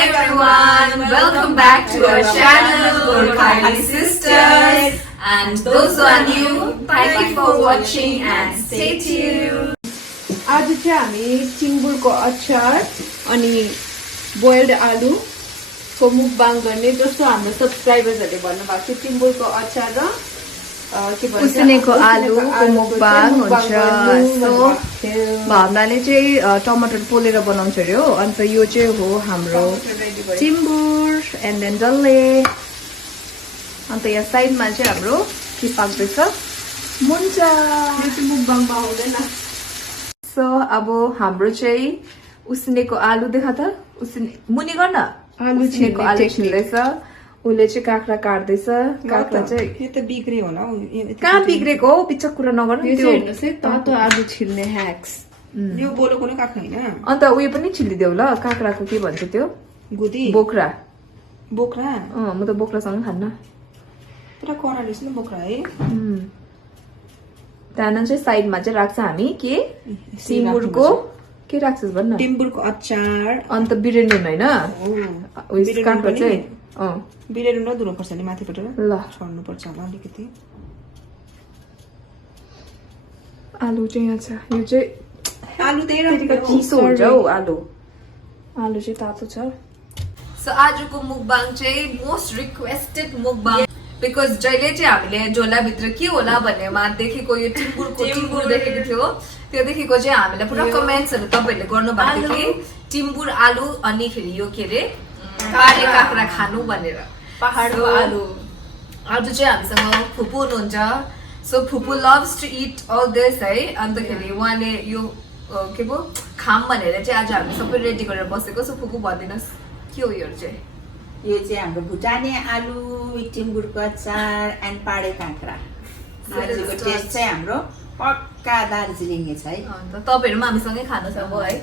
everyone, welcome back to our channel, Gorkhali Sisters. And those who are new, thank you for watching and stay tuned. आज चाहिँ हामी चिङ्गुरको अचार अनि boiled आलु को मुखबाङ गर्ने जस्तो हाम्रो सब्सक्राइबर्सहरूले भन्नुभएको थियो चिङ्गुरको अचार र के भन्छ उसिनेको आलुको मुखबाङ हुन्छ सो भावनाले चाहिँ टमाटर पोलेर बनाउँछ अरे हो अन्त यो चाहिँ हो हाम्रो चिम्बुर एन्ड देन डल्ले अन्त यहाँ साइडमा चाहिँ हाम्रो के पाक्दैछ मुन्चा यो चाहिँ मुखबाङमा आउँदैन सो अब हाम्रो चाहिँ उसिनेको आलु देखा त उसिने मुनि गर्न आलु उसिनेको आलु छिल्दैछ उसले चाहिँ काँक्रा काट्दैछ काँक्रा चाहिँ यो त बिग्रे होला हौ कहाँ बिग्रेको हो पिच्चा कुरा नगर्नु त्यो हेर्नुहोस् है तातो आलु छिल्ने ह्याक्स यो बोलोको नै काट्नु हैन अन्त उयो पनि छिलिदेऊ ल काँक्राको के भन्छ त्यो गुदी बोक्रा बोक्रा म त बोक्रासँग खान्न पुरा कडा रहेछ नि बोक्रा है त्यहाँदेखि चाहिँ साइडमा चाहिँ राख्छ हामी के सिङ्गुरको के राख्छस् भन्न टिम्बुरको अचार अन्त बिरेन्डन होइन उयो काँक्रा चाहिँ बिरेन्डन र धुनुपर्छ नि माथिबाट ल छोड्नु पर्छ होला अलिकति आलु चाहिँ यहाँ छ यो चाहिँ आलु त्यही चिसो हुन्छ हौ आलु आलु चाहिँ तातो छ सो आजको मुखबाङ चाहिँ मोस्ट रिक्वेस्टेड मुखबाङ बिकज जहिले चाहिँ हामीले झोलाभित्र के होला भन्नेमा देखेको यो टिम्बुर देखेको थियो त्योदेखिको चाहिँ हामीलाई पुरा कमेन्ट्सहरू तपाईँहरूले गर्नुभएको थियो कि टिम्बुर आलु अनिखेरि यो के अरे पाहाडे काँक्रा खानु भनेर पहाडको आलु आज चाहिँ हामीसँग फुपू हुनुहुन्छ सो फुपू loves to eat all this है अन्तखेरि उहाँले यो के पो खाम भनेर चाहिँ आज हामी सबै रेडी गरेर बसेको सो फुपू भनिदिनुहोस् के हो यो चाहिँ यो चाहिँ हाम्रो भुटाने आलु टिम्बुरको अचार एन्ड पाहाडे काँक्रा आजको टेस्ट चाहिँ हाम्रो पक्का दार्जिलिङे छ है अन्त तपाईँहरू पनि हामीसँगै खानु छ अब है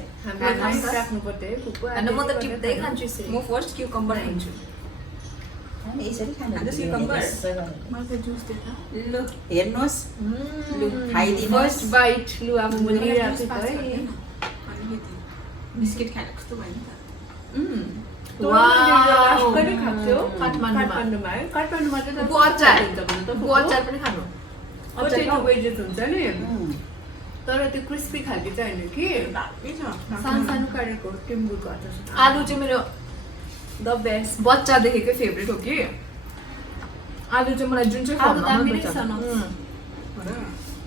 राख्नु पर्यो है फुपू होइन म त टिप्दै खान्छु यसरी म फर्स्ट क्युकम्बर खान्छु यसरी मलाई जुस देखा लु हेर्नुहोस् लु खाइदिनुहोस् फर्स्ट बाइट लु अब म लिइरहेको छु है बिस्किट खानु कस्तो भयो नि काठमाडौँमा है काठमाडौँमा चाहिँ अचार पनि खानु वेजेस हुन्छ नि तर त्यो क्रिस्पी खालको चाहिँ होइन कि सानो सानो काटेको टिम्बुरको अचार आलु चाहिँ मेरो द बेस्ट बच्चादेखिकै फेभरेट हो कि आलु चाहिँ मलाई जुन चाहिँ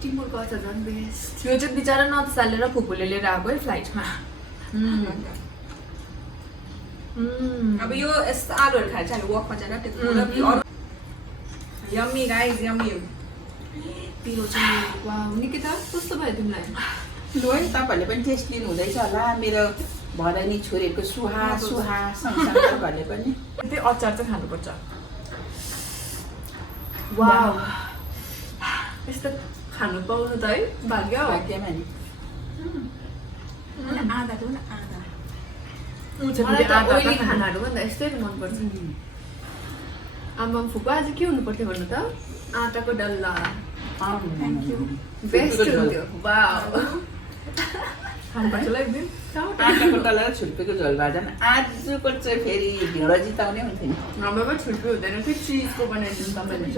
टिम्बुरको अचार झन् बेस्ट यो चाहिँ बिचरा नचालेर फुपूले लिएर आएको है फ्लाइटमा अब यो यस्तो आलुहरू खाएर चाहिँ हामी वकमा जाँदा यम्मी गाइज यम्मी पिरो चाहिँ वा निकिता कस्तो भयो तिमीलाई लु है तपाईँहरूले पनि टेस्ट लिनु हुँदैछ होला मेरो भरनी छोरीहरूको सुहा सुहा सँगसँगले पनि त्यही अचार चाहिँ खानुपर्छ वा यस्तो खानु पाउनु त है भाग्य हो भाग्यमा नि आधा त आधा ओइली खानाहरू भन्दा यस्तै मनपर्छ आमा फुपा आज के हुनु पर्थ्यो भन्नु त आटाको डल्ला बेस्ट हुन्थ्यो खानुपर्छ ल एक दिन आटाको डल्ला र छुर्पीको झोल भए झन् आजको चाहिँ फेरि ढिँडो जिताउने हुन्थ्यो नि हाम्रोमा छुर्पी हुँदैन फेरि चिजको बनाइदिनु तपाईँले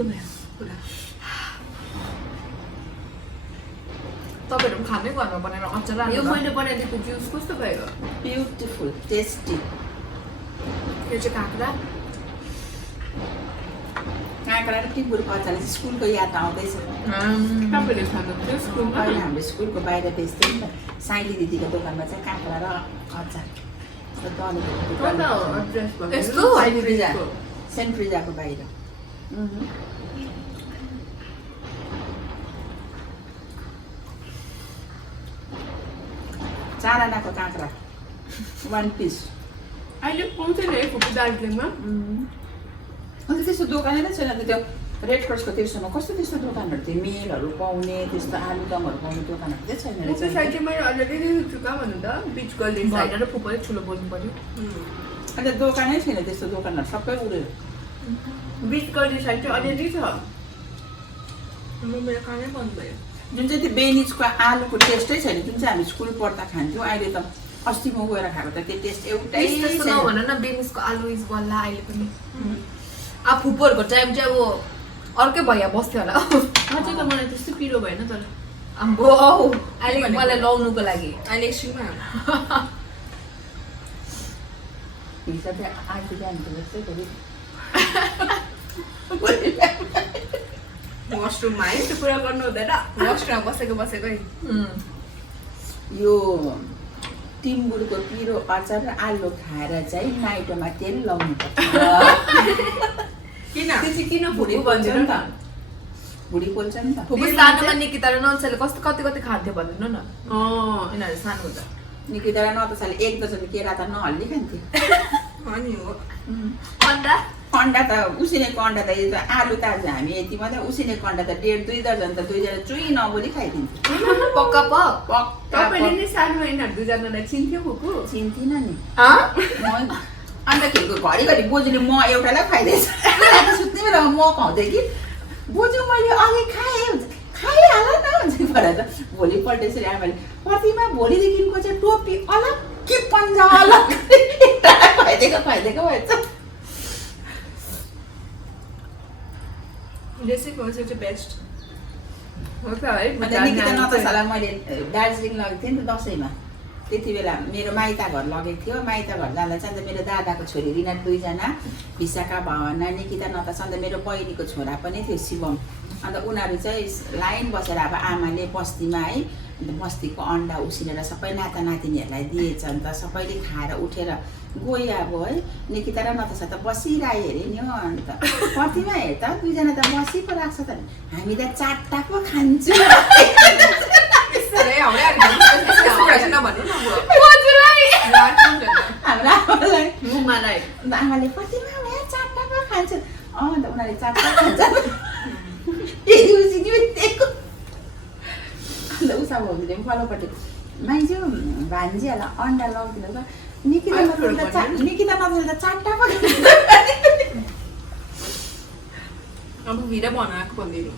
तपाईँहरू पनि खानै घरमा बनाएर अचार यो मैले बनाइदिएको जुस कस्तो भयो ब्युटिफुल टेस्टी यो चाहिँ काँक्रा काँक्रा र टिम्बुरको अचार चाहिँ स्कुलको याद आउँदैछ तपाईँले खानुहुन्थ्यो स्कुलमा अहिले हाम्रो स्कुलको बाहिर बेच्थ्यो नि त साइली दिदीको दोकानमा चाहिँ काँक्रा र अचार यस्तो सेन्ट फ्रिजाको बाहिर चार आनाको काँक्रा 1 पिस अहिले पाउँछ नि है फुपू दार्जिलिङमा अन्त त्यस्तो दोकानै नै छैन त्यो रेड क्रसको त्यसोमा कस्तो त्यस्तो दोकानहरू थियो मेलहरू पाउने त्यस्तो आलुदमहरू पाउने दोकानहरू चाहिँ छैन त्यो साइड चाहिँ मैले अलरेडी देखेको छु कहाँ भन्नु त बिच गल्ली साइड र फुपूले ठुलो बोल्नु पर्यो अन्त दोकानै छैन त्यस्तो दोकानहरू सबै उड्यो बिच गल्ली साइड चाहिँ अलिअलि छ मेरो कामै बन्द भयो जुन चाहिँ त्यो बेनिजको आलुको टेस्टै छैन जुन चाहिँ हामी स्कुल पढ्दा खान्थ्यौँ अहिले त अस्ति म गएर खाएको त त्यो टेस्ट एउटै त्यस्तो छैन। नभन न बेमिसको आलु इज बल्ला अहिले पनि अब फुपूहरूको टाइम चाहिँ अब अर्कै भैया बस्थ्यो होला अझै त मलाई त्यस्तो पिरो भएन तर अम्बो अहिले मलाई लाउनुको लागि अहिले एकछिनमा हिसाबले आँखी जान्छ जस्तै फेरि वासरुममा है त्यो कुरा गर्नु हुँदैन वासरुममा बसेकै यो टिम्बुरको पिरो अचार र आलु खाएर चाहिँ माइटोमा तेल लाउनु पर्छ। किन त्यो चाहिँ किन भुडी भन्छ नि त भुडी पोल्छ नि त। फुपू सानोमा निकिता र नन्साले कस्तो कति कति खान्थ्यो भन्नु न यिनीहरू सानो हुँदा निकिता र नतसाले 1 दर्जन केरा त नहल्ली खान्थ्यो। अनि हो अन्डा अन्डा त उसिनेको अन्डा त यो आलु त आज हामी यति मात्रै उसिनेको अन्डा त 1.5-2 दर्जन त 2 जना चुई नबोली खाइदिन्थ्यो। पक्का तपाईँले नै सानो यिनीहरू दुईजनालाई चिन्थ्यो फुपू चिन्थिनँ नि अन्तखेरि घरिघरि बोजूले म एउटालाई खाइदिएछ सुत्ने बेलामा म खुवाउँथेँ कि बोजू मैले अघि खाएँ हुन्छ खाइहाल न हुन्छ भनेर त भोलिपल्ट यसरी आमाले प्रतिमा भोलिदेखिको चाहिँ टोपी अलग कि पन्जा अलग खुवाइदिएको भएछ। देशीको चाहिँ बेस्ट हो त है अन्त निकिता नतसालाई मैले दार्जिलिङ लगेको थिएँ नि त दसैँमा त्यति बेला मेरो माइत घर लगेको थियो। माइत घर जाँदा चाहिँ अन्त मेरो दादाको छोरी रिना 2 जना विशाखा भावना निकिता नतासा अन्त मेरो बहिनीको छोरा पनि थियो शिवम। अन्त उनीहरू चाहिँ लाइन बसेर अब आमाले बस्तीमा है बस्तीको अन्डा उसिनेर सबै नाता नातिनीहरूलाई दिएछ। अन्त सबैले खाएर उठेर गयो अब है निकिता र नतासा त बसिरहे अरे नि हो। अन्त प्रतिमा हेर त 2 जना त बसी पो राख्छ त हामी त 4टा पो खान्छौँ हाम्रो मुमालाई आमाले प्रतिमा 4टा पो खान्छ अन्त उनीहरूले 4टा खान्छ फेरि उसिनिदिएको अन्त उषा भाउजूले पनि पल्लोपट्टि मान्छे भान्जीहरूलाई अन्डा लगाउँदिन त निकिता नतसाले त 4टा पो अब भिरा बनाएको भन्दिनु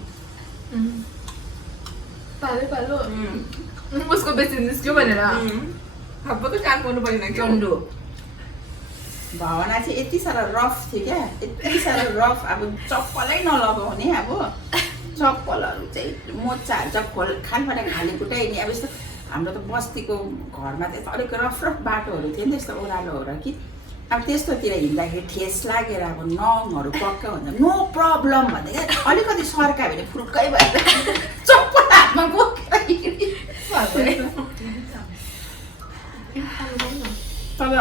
पालो उसको बेसी निस्क्यो भनेर अब त काम गर्नु परेन चन्डो भावना चाहिँ यति साह्रो रफ थियो क्या यति साह्रो रफ अब चप्पलै नलगाउने अब चप्पलहरू चाहिँ मोचाहरू चप्पल खालबाट खाली कुटाइ नि अब यस्तो हाम्रो त बस्तीको घरमा त अलिक रफ बाटोहरू थियो नि त्यस्तो ओह्रालोहरू कि अब त्यस्तोतिर हिँड्दाखेरि ठेस लागेर अब नङहरू पक्का हुन्छ नो प्रब्लम भन्दै क्या अलिकति सर्कायो भने फुर्कै भएर चप्पल हातमा बोकेर तर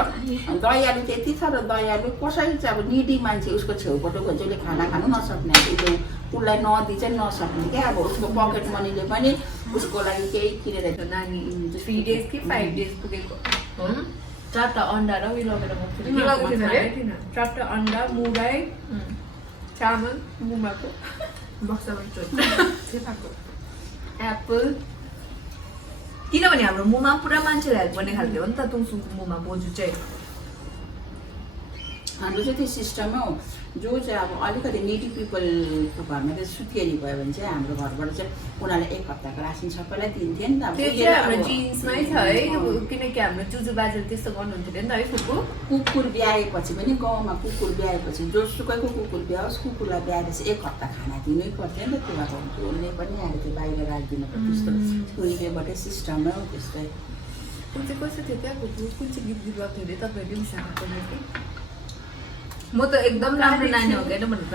दयालु चाहिँ यति साह्रो दयालु कसैले चाहिँ अब निडी मान्छे उसको छेउबाट जसले खाना खानु नसक्ने उसलाई नदी चाहिँ नसक्ने क्या अब उसको पकेट मनीले पनि उसको लागि केही किनेर नानी 3 days कि 5 days पुगेको 4टा अन्डा र उयो लगेर गएको 4टा अन्डा मुगाई चामल मुमाको एप्पल किनभने हाम्रो मुमा पुरा मान्छेलाई हेल्प गर्ने खालको हो नि त तुङसुङको मुमा बोजू चाहिँ हाम्रो चाहिँ त्यो सिस्टमै हो जो चाहिँ अब अलिकति निडी पिपलको घरमा चाहिँ सुत्केरी भयो भने चाहिँ हाम्रो घरबाट चाहिँ उनीहरूले 1 हप्ताको रासिन सबैलाई दिन्थ्यो नि त त्यो चाहिँ हाम्रो जिन्समै छ है किनकि हाम्रो जुजु बाजेले त्यस्तो गर्नुहुन्थ्यो नि त है फुपू कुकुर ब्याएपछि पनि गाउँमा कुकुर ब्याएपछि जोसुकैको कुकुर ब्याओस् कुकुरलाई ब्याएपछि 1 हप्ता खाना दिनै पर्थ्यो नि त त्यो अब उसले पनि अब त्यो बाहिर राखिदिनु त्यस्तो उहिलेबाटै सिस्टमै हो त्यस्तै कुन चाहिँ कस्तो थियो क्या फुपू कुन चाहिँ गीत गीत गाउँथ्यो अरे तपाईँहरूले विशाखाको लागि म त एकदम राम्रो नानी हो क्या भन्नु त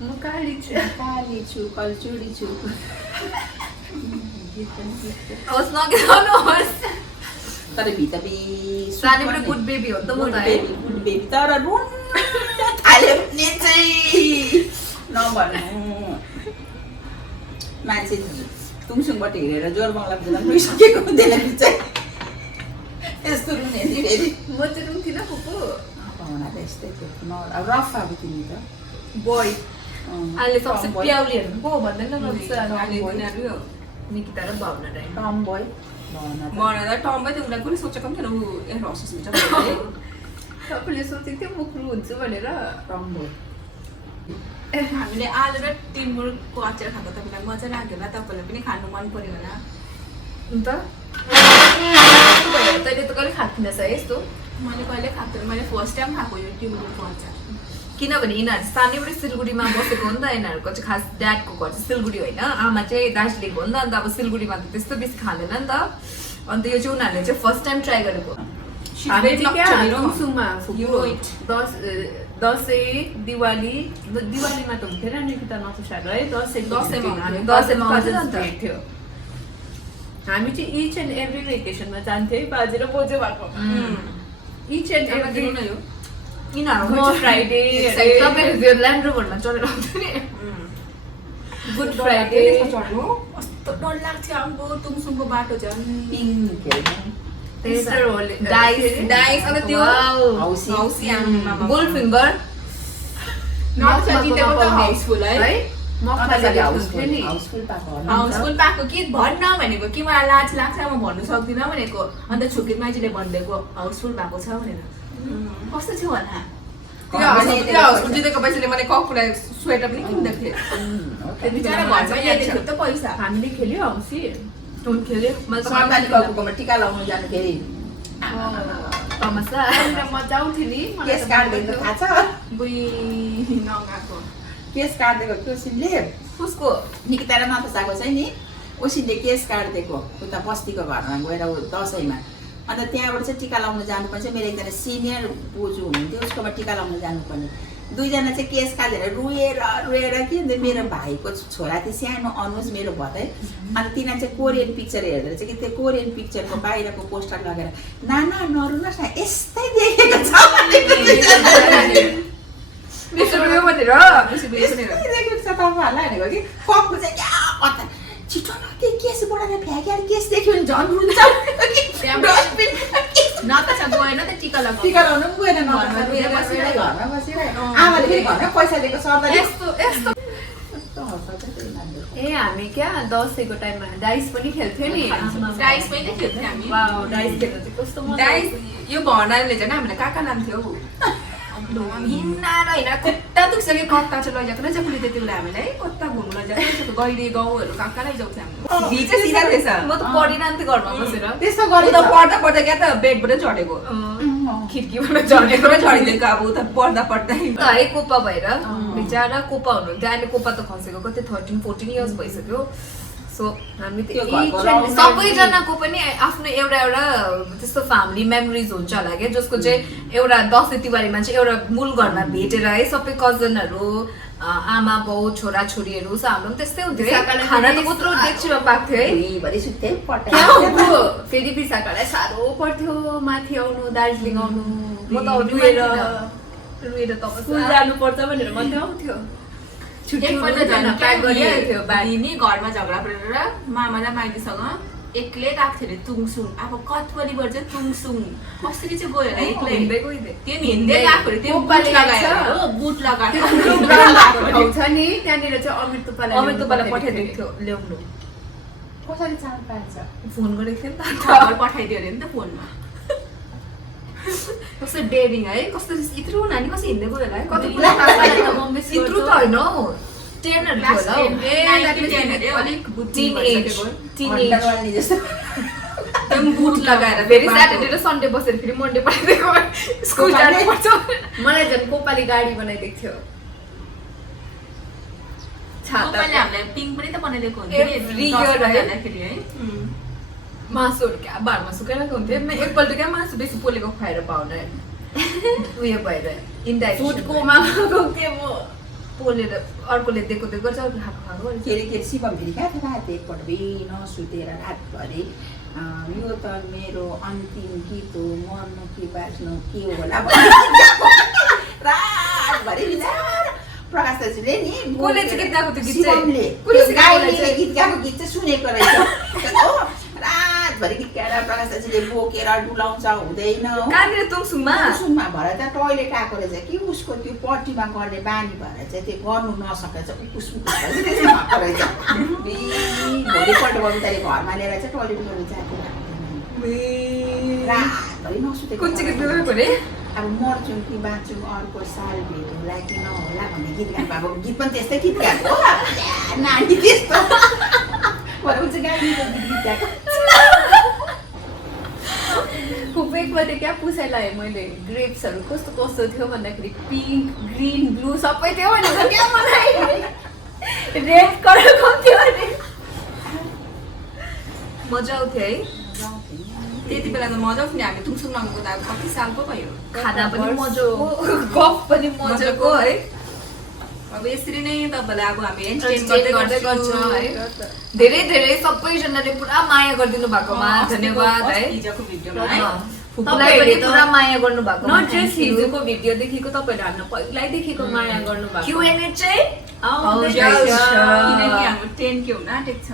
म काली छु कल्चुडी छु होस् नगेर्नुहोस् तर भित्री सानैबाट गुड बेबी हो नि त म त है गुड बेबी तर रुन थाल्यो भने चाहिँ नभन्नु मान्छे तुङसुङबाट हिँडेर जोर बङ्गला पुग्न पुगिसकेको हुँदैन चाहिँ यस्तो रुने नि फेरि म चाहिँ रुन्थिनँ फुपू भावना त यस्तै थियो अब रफ अब तिमी त बोय अहिले सबसे प्याउलीहरू पो भन्दैन उनीहरू निकिता र भावना राई टम बोय भावना बनाउँदा टम्बै त उसलाई कुनै सोचेको पनि थिएन ऊ एयर हस्टेस हुन्छ तपाईँले सोचेको थियो म क्रू हुन्छु भनेर टम बोय हामीले आलु र टिमुरको अचार खाएको तपाईँलाई मजा लाग्यो होला तपाईँलाई पनि खानु मन पर्यो होला अन्त तैँले त कहिले खाएको थिइनस् है यस्तो? मैले कहिले खाएको थिएन, मैले फर्स्ट टाइम खाएको यो टिमुरको अचार। किनभने यिनीहरू सानैबाट सिलगढीमा बसेको हो नि त, यिनीहरूको चाहिँ खास ड्याडको घर चाहिँ सिलगढी होइन, आमा चाहिँ दार्जिलिङको हो नि त, अन्त अब सिलगढीमा त त्यस्तो बेसी खाँदैन नि त, अन्त यो चाहिँ उनीहरूले चाहिँ फर्स्ट टाइम ट्राई गरेको। हामी चाहिँ क्या लक्ष्मी रङसुममा यो दसैँ दिवालीमा त हुन्थेन निकिता नतुसाहरू है, दसैँमा आउँछ नि त। थियो। हामी चाहिँ इच एन्ड एभ्री भेकेसनमा जान्थ्यौँ है बाजे र बोजू भएको। इच एन्ड एभ्री यिनीहरू फ्राइडे तपाईँहरू त्यो ल्यान्ड रोभरमा चढेर आउँथ्यो नि, गुड फ्राइडे चढ्नु कस्तो डर लाग्थ्यो हाम्रो तुङसुङको बाटो झन् पिङ खेल्नु डाइस अन्त त्यो हौसी गोल्ड फिङ्गर जितेको त हाउसफुल है हाउसफुल पाएको होला हाउसफुल पाएको कि भन्न भनेको कि मलाई लाज लाग्छ म भन्नु सक्दिनँ भनेको, अन्त छुकित माइजीले भनिदिएको हाउसफुल भएको छ भनेर। कस्तो थियो होला त्यो हाउसफुल जितेको पैसाले मैले ककुलाई स्वेटर पनि किनिदिएको थिएँ। बिचरा घरमा ल्याइदिएको त पैसा हामीले खेल्यो हौसी खेल्यो मैले त सरकारी ककुकोमा टिका लगाउनु जाँदाखेरि तमासा मजा आउँथ्यो नि केस काट्दैन थाहा छ बुई नगएको केस काट्दिएको ओसिनले उसको निकिता र नतसाको चाहिँ नि ओसिनले केस काट्दिएको उता बस्तीको घरमा गएर दसैँमा, अन्त त्यहाँबाट चाहिँ टिका लाउनु जानुपर्छ। मेरो एकजना सिनियर बोजू हुनुहुन्थ्यो, उसकोमा टिका लाउनु जानुपर्ने। दुईजना चाहिँ केस काटेर रोएर कि अन्त मेरो भाइको छोरा थियो सानो अनुज मेरो भदै, अन्त तिनीहरू चाहिँ कोरियन पिक्चर हेर्दै चाहिँ कि त्यो कोरियन पिक्चरको बाहिरको पोस्टर लगेर नाना नरुनुहोस् न यस्तै देखेको छ देखेको छ तपाईँहरूलाई भनेको कि कपु चाहिँ क्या कता छिटो न त्यो केस बढाएर फ्याँकेर केस देख्यो भने झन् हुन्छ नतासा गएन त टिका लगाउनु टिका लाउनु पनि गएन घरमा बसेर आमाले फेरि घरमा पैसा दिएको सर्दा यस्तो ए हामी क्या दसैँको टाइममा डाइस पनि खेल्थ्यो नि, डाइस पनि खेल्थ्यौँ हामी। डाइस खेल्नु चाहिँ कस्तो मजा डाइस यो भर्नाले चाहिँ हामीलाई कहाँ लान्थ्यो हिँड्न होइन कता दुख्सक्यो, कता चाहिँ लैजाएको रहेछ कुनै त्यति बेला हामीलाई कता घुम्नु लैजाएको गैरी गाउँहरू कहाँ कहाँ लैजाउँथ्यो हामी। भिड चाहिँ सिधा रहेछ। म त पढिरहन्थेँ घरमा बसेर, त्यस्तो गरेर उता पढ्दा पढ्दा क्या त बेडबाट झरेको, खिड्कीबाट झरेको झरिदिएको अब उता पढ्दा पढ्दै त है कोपा भएर बिचरा कोपा हुनुहुन्थ्यो। अहिले कोपा त खसेको कति 13-14 इयर्स भइसक्यो। सो हामी सबैजनाको पनि आफ्नो एउटा त्यस्तो फ्यामिली मेमोरिज हुन्छ होला क्या, जसको चाहिँ एउटा दसैँ तिहारमा चाहिँ एउटा मूल घरमा भेटेर है सबै कजनहरू आमा बाउ छोरा छोरीहरू हाम्रो पनि त्यस्तै हुन्थ्यो है। खाना त कत्रो डेक्चीमा पाक्थ्यो है, फेरि विशाखालाई साह्रो पर्थ्यो माथि आउनु दार्जिलिङ आउनु, म त रुएर स्कुल जानुपर्छ भनेर मात्रै आउँथ्यो। एकपल्ट दिनी घरमा झगडा परेर मामा र माइतीसँग एक्लै गएको थियो अरे तुङसुङ। अब कत्वलीबाट चाहिँ तुङसुङ कसरी चाहिँ गयो होला एक्लै त्यो हिँड्दै गएको अरे, त्यो बुट लगाएर छ नि त्यहाँनिर चाहिँ अमिर तुपालाई पठाइदिएको थियो ल्याउनु। कसरी चाल पाएछ फोन गरेको थियो नि त, खबर पठाइदियो अरे नि त फोनमा। कस्तो डेरिङ है, कस्तो यत्रो नानी कसरी हिँड्दै गयो होला है, कति यत्रो त होइन हौ 10 हरू थियो होला अलिक घन्टावाली जस्तो बुट लगाएर फेरि स्याटरडे र सन्डे बसेर फेरि मन्डे पठाइदिएको स्कुल जानुपर्छ। मलाई झन् कोपाले गाडी बनाइदिएको थियो, छाताले हामीलाई पिङ पनि त बनाइदिएको Every year है। मासुहरू क्या बारमा सुकाइरहेको हुन्थ्यो। एकपल्ट क्या मासु बेसी पोलेको खुवाएर पाउन उयो भएर इन्डाइरेक्ट फुडको मामाको के म पोलेर अर्कोले दिएको गर्छ, अर्को खाएको के शिवम फेरि कहाँ थियो रात एकपल्ट नसुतेर रातभरि यो त मेरो अन्तिम गीत हो मर्नु कि बाँच्नु के होला रातभरि प्रकाश दाजुले नि कसले चाहिँ गीत गाएको थियो? गाईले गीत गाएको गीत चाहिँ सुनेको रहेछ। रातभरि गीत गाएर प्रकाश दाजुले बोकेर डुलाउँछ हुँदैन कहाँनिर तुङसुङमा भएर त टोइलेट आएको रहेछ कि उसको त्यो पट्टीमा गर्ने बानी भएर चाहिँ त्यो गर्नु नसकेर चाहिँ उकुस भएको रहेछ। भोलिपल्ट बबिताले घरमा ल्याएर चाहिँ टोइलेट गर्नु जाँदैन रातभरि नसुतेको। कुन चाहिँ गीत गाएको रे? अब मर्छौँ कि बाँच्छौँ अर्को साल भेट होला कि नहोला भन्ने गीत गाएको। अब गीत पनि त्यस्तै गीत गाएको नानी त्यस्तो भएर ऊ चाहिँ गाडी गीत गाएको। बेकबाट क्या पुसाइ लगाएँ मैले ग्रेप्सहरू कस्तो कस्तो थियो भन्दाखेरि पिङ्क ग्रिन ब्लू सबै थियो भनेर क्या मलाई रेड कलर कम थियो भने मजा आउँथ्यो है त्यति बेला त मजा आउँथ्यो नि हामी तुङसुङ लगेको त अब कति साल पो भयो खाना पनि मजाको गफ पनि मजाको है अब यसरी नै तपाईँलाई अब हामी एन्टरटेन एन्टरटेन गर्दै गर्छ है धेरै धेरै सबैजनाले पुरा माया गरिदिनु भएकोमा धन्यवाद है हिजोको भिडियोमा है फुपूलाई पनि पुरा माया गर्नु भएको नट जस्ट हिजोको भिडियोदेखिको तपाईँहरूले हामीलाई पहिल्यैदेखिको माया गर्नु भएको Q&A चाहिँ किनकि हाम्रो 10K हुन आँटेको छ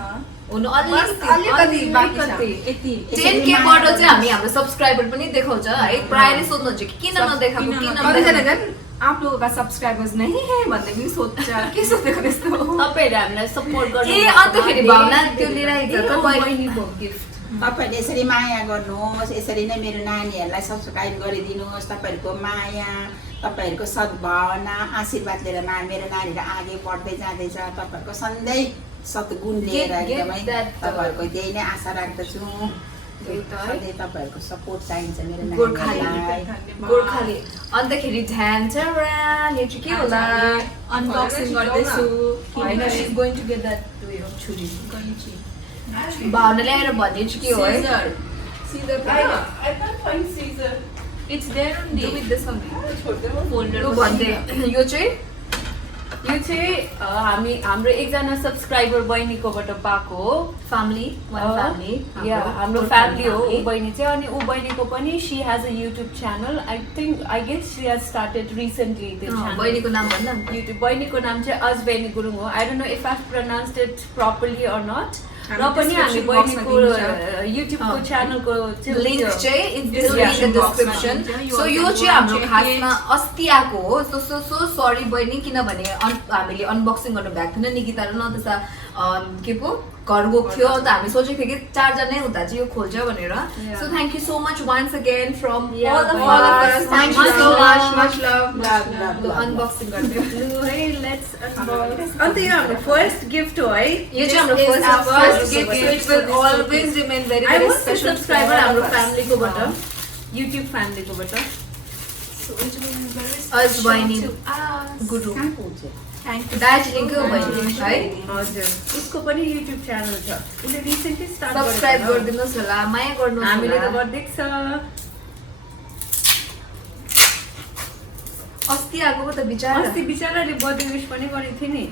हुनु अलिकति बाँकी छ यति 10K बाट चाहिँ हामी हाम्रो सब्स्क्राइबर पनि देखाउँछ है प्रायले सोध्नुहुन्छ कि किन नदेखाएको किन कतिजना आप लोगों का सब्सक्राइबर्स नहीं है भन्ने पनि सोध्छ के सोधेको त्यस्तो तपाईँहरूले हामीलाई सपोर्ट गर्नु ए अन्तखेरि भावना त्यो लिएर आइज त बहिनीको गिफ्ट तपाईँहरूले यसरी माया गर्नुहोस् यसरी नै मेरो नानीहरूलाई सब्सक्राइब गरिदिनुहोस् तपाईँहरूको माया तपाईँहरूको सद्भावना आशीर्वाद लिएर मेरो नानीहरू आगे बढ्दै जाँदैछ तपाईँहरूको सधैँ सद्गुण लिएर एकदमै तपाईँहरूको त्यही नै आशा राख्दछु सधैँ तपाईँहरूको सपोर्ट चाहिन्छ मेरो नानीहरूलाई गोर्खाली अन्तखेरि ध्यान छ यो चाहिँ के होला अनबक्सिङ गर्दैछु होइन she is going to get that उयो छुरी भावना ल्याएर भन्ने चाहिँ के हो है Caesar I can't find Caesar. It's there on the with this only. Folder. यो भन्दै यो चाहिँ हामी हाम्रो एकजना सब्सक्राइबर बहिनीकोबाट पाएको हो फ्यामिली हाम्रो फ्यामिली हो ऊ बहिनी चाहिँ अनि ऊ बहिनीको पनि she has a YouTube channel I guess she has started recently त्यो बहिनीको नाम भन्दा युट्युब बहिनीको नाम चाहिँ अजबेनी गुरुङ हो I don't know if I pronounced it properly or not र पनि हामी बहिनीको युट्युबको च्यानलको लिंक चाहिँ इन डिस्क्रिप्सन सो यो चाहिँ हाम्रो खासमा अस्ति आएको हो सो सरी बहिनी किनभने हामीले अनबक्सिङ गर्नु भएको थिएन निकिता र नतसा के पो घर गएको थियो त हामी सोचेको थियो कि 4 जनै हुँदा चाहिँ यो खोल्छ भनेर so thank you so much once again from all the followers thank you so much love unboxing गर्दै है लेट्स अनबक्स अन्त यो हाम्रो फर्स्ट गिफ्ट हो है यो चाहिँ हाम्रो first gift it will always remain very I very want special subscriber हाम्रो फ्यामिलीकोबाट युट्युब फ्यामिलीकोबाट अजबैनी गुरु दार्जिलिङको हो बहिनी है हजुर उसको पनि युट्युब च्यानल छ उसले रिसेन्टली स्टार्ट सब्स्क्राइब गरिदिनुहोस् होला माया गर्नुहोस् हामीले त गर्दैछ अस्ति आएको त बिचारा अस्ति बिचाराले बर्थडे विश पनि गरेको थियो नि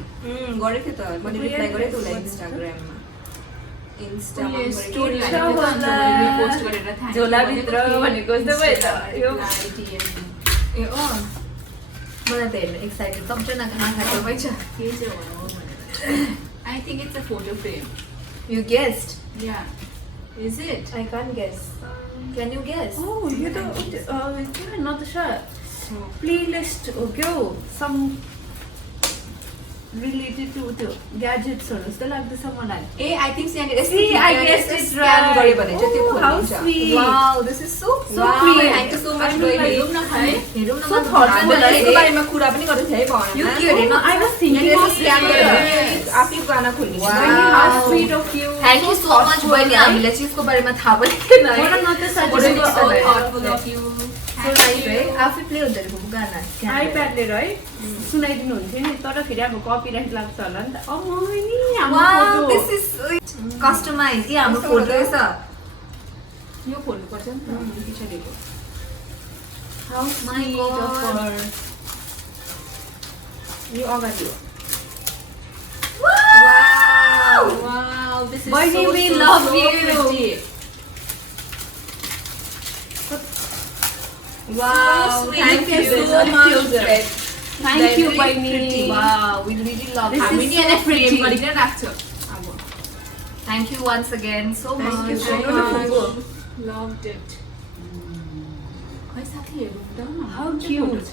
गरेको थियो त मैले रिप्लाई गरेँ त उसलाई इन्स्टाग्राममा झोलाभित्र भनेको जस्तो भयो त यो ए मलाई त हेर्न एक्साइटेड सबजनाको आँखा सबै छ I think it's a photo frame. You guessed Yeah. Is it? I can't guess can you guess यो त के नतसा प्लेलिस्ट हो क्या हो सम रिलेटेड टु त्यो ग्याजेट्सहरू जस्तो लाग्दैछ मलाई I think See, I guessed it scan right. गरे भने चाहिँ त्यो How खोलिन्छ। sweet. Wow, this is so Wow, sweet. thank you so much, I'm बहिनी। like, हेरौँ न है। हेरौँ न So म thoughtful मलाई है। यसको बारेमा कुरा पनि गर्दै थिएँ है यो भावनामा। के अरे न I was thinking यहाँनिर of scan it. गरेर आफै गाना खोलिन्छ। Wow. How sweet of you. Thank you so much बहिनी हामीलाई चाहिँ यसको बारेमा थाहा पनि थिएन है मलाई नतसा What जस्तो is so thoughtful of you. So nice है आफै प्ले हुन्छ अरे गाना आइप्याडले है सुनाइदिनु हुन्थ्यो नि तर फेरि अब कपिराइट लाग्छ होला नि त नि Wow, this is कस्टमाइज यो हाम्रो फोटो रहेछ यो खोल्नुपर्छ नि त पछाडिको। How My sweet of God. her. यो अगाडि हो। Wow! Wow, this is Bhai, so, we so, love so you. pretty. Wow, sweet. thank you Closer, so much. closer. Thank you, Very बहिनी. pretty. Wow, we really love This it. is हामीले so यसलाई frame pretty. गरेर राख्छौँ। अब Thank you once again so much. Thank you so Thank much. you. Loved it. खै साथीहरू त How कुन चाहिँ cute. फोटो छ?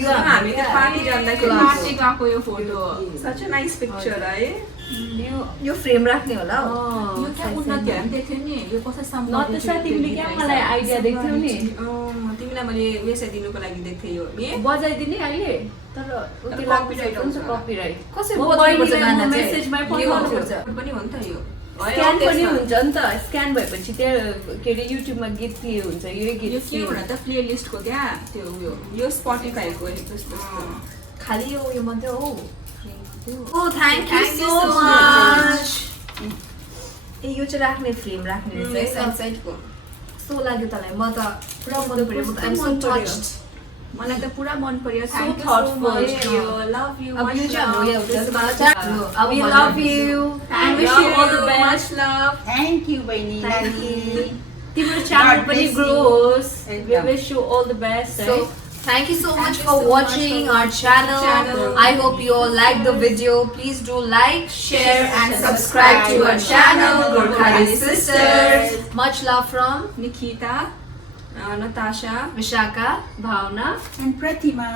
यो हामी त पार्टी जाँदाखेरि Class. पार्टी गएको यो photo such a nice picture है यो फ्रेम राख्ने होला हौ यो क्या उन्नतिहरू पनि देख्थ्यो नि यो कसै नतसा तिमीले क्या मलाई आइडिया दिएको थियौ नि तिमीलाई मैले उयसै दिनुको लागि दिएको थियो यो बजाइदिने अहिले तर copyright आउँछ होला। कपिराइट कसरी म बजाउनुपर्छ बहिनीलाई गाना म चाहिँ? मेसेजमा यो पठाउँछु गर्नुपर्छ। पनि हो नि त यो स्क्यान पनि हुन्छ नि त, स्क्यान भएपछि त्यहाँ के अरे युट्युबमा गीत के हुन्छ, यो यो गीत के हुन त प्लेलिस्टको क्या त्यो उयो यो स्पोटिफाईको जस्तो खालि यो मात्रै हो। ओ थ्याङ्क यू सो मच। ए यो चाहिँ राख्ने फ्रेम राख्ने रहेछ है, साइडको कस्तो लाग्यो तँलाई? म त पुरा मन पर्यो, म त आइम सो टच्ड। मलाई त पुरा मन पर्यो। So Thank you so thoughtful much. थियो। लभ यु अब यो चाहिँ हाम्रो एउटा अब we भन्नु love पर्छ। you And wish you all the best. Love thank you बहिनी नानी। तिम्रो च्यानल God पनि bless ग्रो you. होस्। We एकदम। wish you all the best. So है। thank you so much you for so much watching for our channel. channel. I hope you all like the video. Please do like, share and subscribe to our channel, Gorkhali Sisters. Much love from Nikita, Natasha, Vishaka. भावना and प्रतिमा।